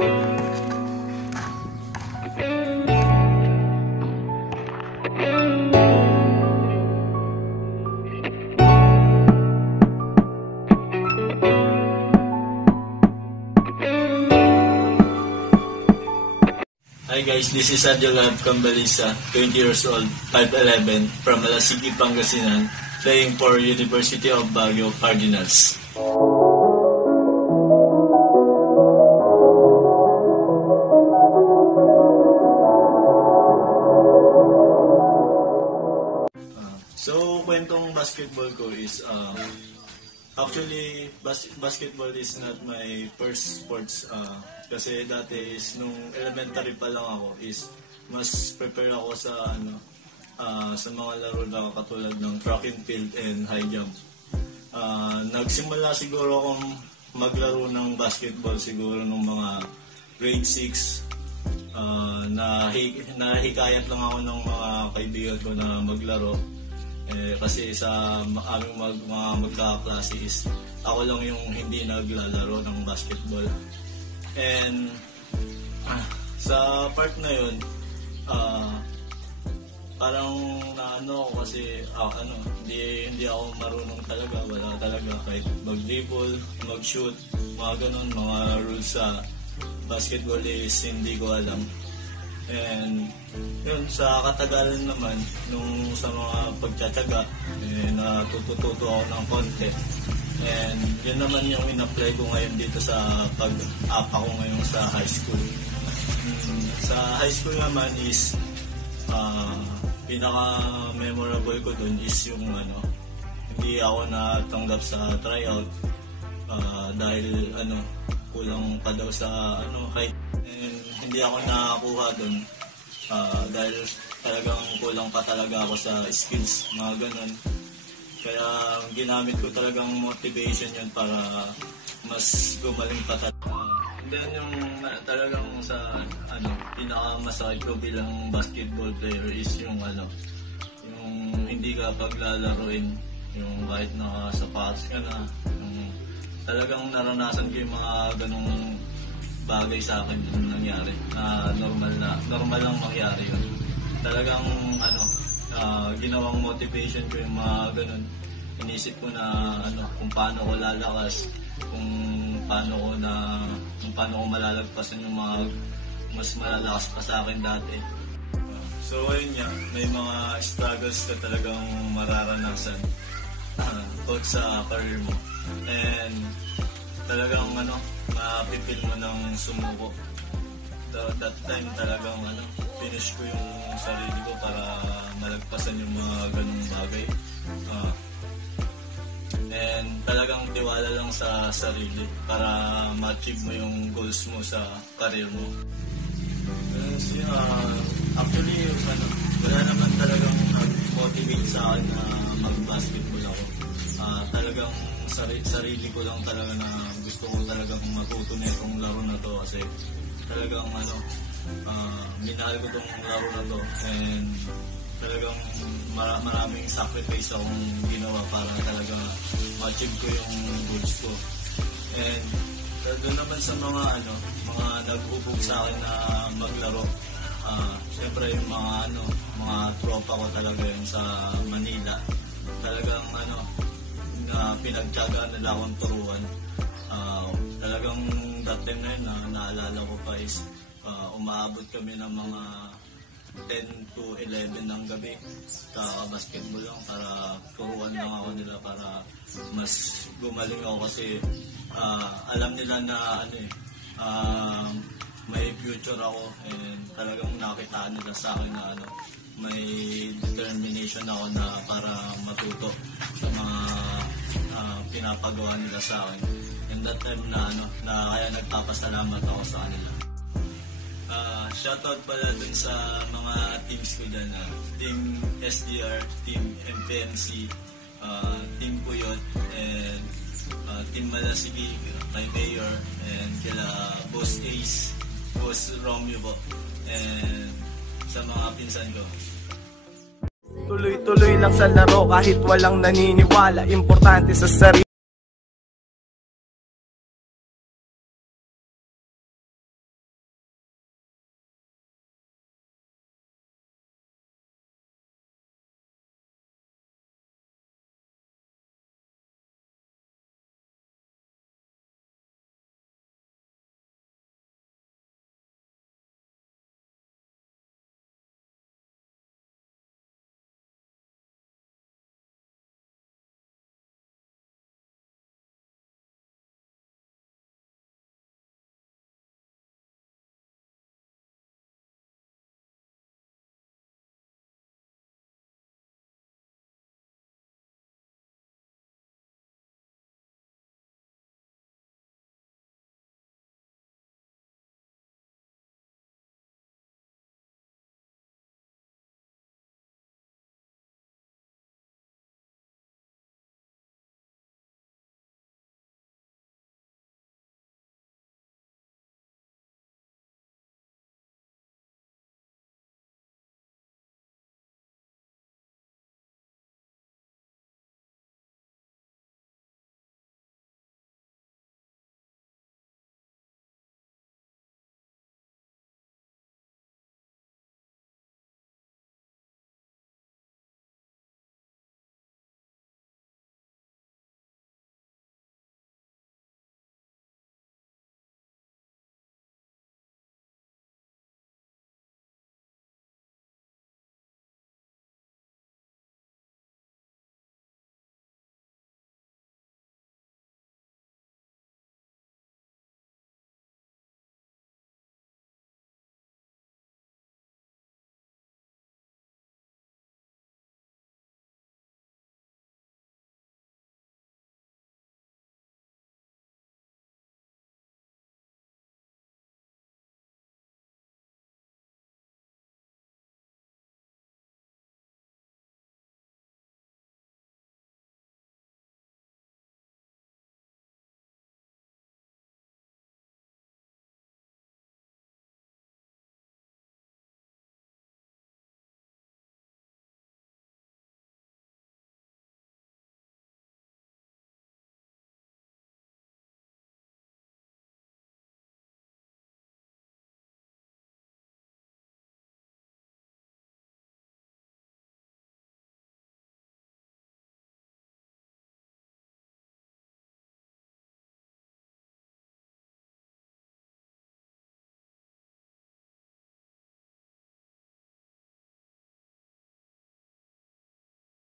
Hi guys, this is Adjolab Cambalisa, 20 years old, 5'11", from Alasigi, Pangasinan, playing for University of Baguio Cardinals. So, kwentong basketball ko is, actually, basketball is not my first sports. Kasi dati is nung elementary pa lang ako is mas prepare ako sa sa mga laro na katulad ng track and field and high jump. Nagsimula siguro akong maglaro ng basketball siguro nung mga grade 6. Nahikayat lang ako ng mga kaibigan ko na maglaro. Kasi sa aming mga magkakaklase is ako lang yung hindi naglalaro ng basketball. And sa part na yun, parang naano ako kasi hindi ako marunong talaga, wala talaga kahit mag-dribble, mag-shoot, mga ganun, mga rules sa basketball is hindi ko alam. And yun, sa katagalan naman, nung sa mga pagtsatsaga, natututo ako ng konti. And yun naman yung in-apply ko ngayon dito sa pag-apa ko ngayon sa high school. Sa high school naman is, pinaka-memorable ko dun is yung hindi ako natanggap sa tryout dahil kulang pa daw sa height. And hindi ako nakakuha dun dahil talagang kulang pa talaga ako sa skills, mga ganun. Kaya ginamit ko talagang motivation yun para mas gumaling pa talaga. Then yung talagang sa pinakamasakit ko bilang basketball player is yung hindi ka paglalaroin, yung kahit nakasapatos ka na, yung talagang naranasan ko yung mga ganong bagay sa akin yung nangyari na normal lang mangyari yun. Talagang ginawang motivation ko yung mga ganun. Inisip ko na kung paano ko lalakas, kung paano ko malalagpasan yung mga mas malalakas pa sa akin dati. So ayun nga, may mga struggles ka talagang mararanasan both sa career mo. And talagang mapipil mo ng sumuko. That time talagang finish ko yung sarili ko para malagpasan yung mga ganung bagay. And talagang tiwala lang sa sarili para ma-achieve mo yung goals mo sa career mo. Actually, wala naman talagang motivate sa akin na mag-basketball ako. Talagang sarili ko lang talaga na gusto ko talagang matuto na itong laro na to kasi talagang minahal ko itong laro na to and talagang maraming sacrifice akong ginawa para talaga ma-achieve ko yung goals ko. And doon naman sa mga nag-ubog sa akin na maglaro, siyempre yung mga tropa ko talaga yun sa Manila. Talagang na pinagtiyagaan nila akong turuan. Talagang that time na yun, naalala ko pa is umaabot kami ng mga 10 to 11 ng gabi basketball lang para turuan lang ako nila para mas gumaling ako kasi alam nila na may future ako and talagang nakitaan nila sa akin na may determination ako na para matuto sa mga pinapagawa nila sa akin. And that time na kaya nagpapasalamat ako sa kanila. Shoutout pala dun sa mga teams ko dyan, Team SDR, Team MPMC, Team Puyot, and Team Malasigi, kay Mayor, and kila Boss Ace, Boss Romeo po, and sa mga pinsan ko. Tuloy-tuloy lang sa laro kahit walang naniniwala, importante sa sarili.